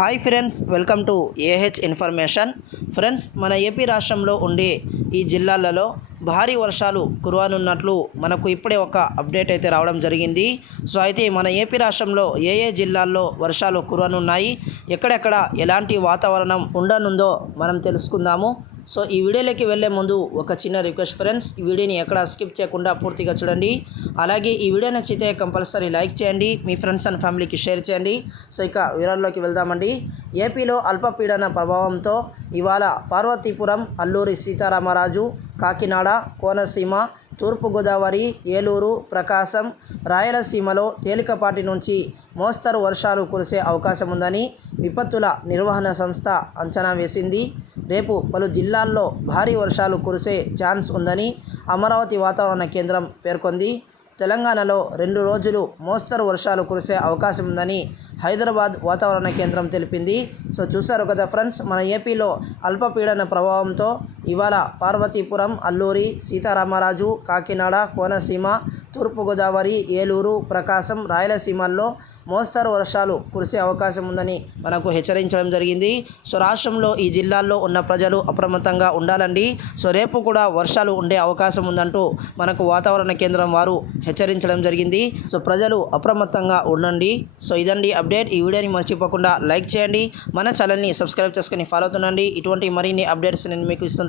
Hi friends welcome to AH information. Friends మన AP రాష్ట్రంలో ఉండే ఈ జిల్లాలలో భారీ వర్షాలు కురవనున్నట్లు మనకు ఇప్పుడే ఒక అప్డేట్ అయితే రావడం జరిగింది. సో అయితే మన ఏపీ రాష్ట్రంలో ఏ ఏ జిల్లాల్లో వర్షాలు కురవనున్నాయి ఎక్కడెక్కడ ఎలాంటి వాతావరణం ఉండనుందో మనం తెలుసుకుందాము. సో ఈ వీడియోలోకి వెళ్ళే ముందు ఒక చిన్న రిక్వెస్ట్ ఫ్రెండ్స్ ఈ వీడియోని ఎక్కడ స్కిప్ చేయకుండా పూర్తిగా చూడండి. అలాగే ఈ వీడియో నచ్చితే కంపల్సరీ లైక్ చేయండి మీ ఫ్రెండ్స్ అండ్ ఫ్యామిలీకి షేర్ చేయండి. సో ఇక వివరాల్లోకి వెళ్దామండి. ఏపీలో అల్పపీడన ప్రభావంతో ఇవాళ పార్వతీపురం అల్లూరి సీతారామరాజు కాకినాడ కోనసీమ తూర్పుగోదావరి ఏలూరు ప్రకాశం రాయలసీమలో తేలికపాటి నుంచి మోస్తరు వర్షాలు కురిసే అవకాశం ఉందని విపత్తుల నిర్వహణ సంస్థ అంచనా వేసింది. రేపు పలు జిల్లాల్లో భారీ వర్షాలు కురిసే ఛాన్స్ ఉందని అమరావతి వాతావరణ కేంద్రం పేర్కొంది. తెలంగాణలో రెండు రోజులు మోస్తరు వర్షాలు కురిసే అవకాశం ఉందని హైదరాబాద్ వాతావరణ కేంద్రం తెలిపింది. సో చూశారు కదా ఫ్రెండ్స్ మన ఏపీలో అల్పపీడన ప్రభావంతో ఇవాళ పార్వతీపురం అల్లూరి సీతారామరాజు కాకినాడ కోనసీమ తూర్పుగోదావరి ఏలూరు ప్రకాశం రాయలసీమల్లో మోస్తరు వర్షాలు కురిసే అవకాశం ఉందని మనకు హెచ్చరించడం జరిగింది. సో రాష్ట్రంలో ఈ జిల్లాల్లో ఉన్న ప్రజలు అప్రమత్తంగా ఉండాలండి. సో రేపు కూడా వర్షాలు ఉండే అవకాశం ఉందంటూ మనకు వాతావరణ కేంద్రం వారు హెచ్చరించడం జరిగింది. సో ప్రజలు అప్రమత్తంగా ఉండండి. సో ఇదండి అప్డేట్. ఈ వీడియోని మర్చిపోకుండా లైక్ చేయండి. మన ఛానల్ని సబ్స్క్రైబ్ చేసుకొని ఫాలో అవుతుండండి. ఇటువంటి మరిన్ని అప్డేట్స్ నేను మీకు ఇస్తుంటాను.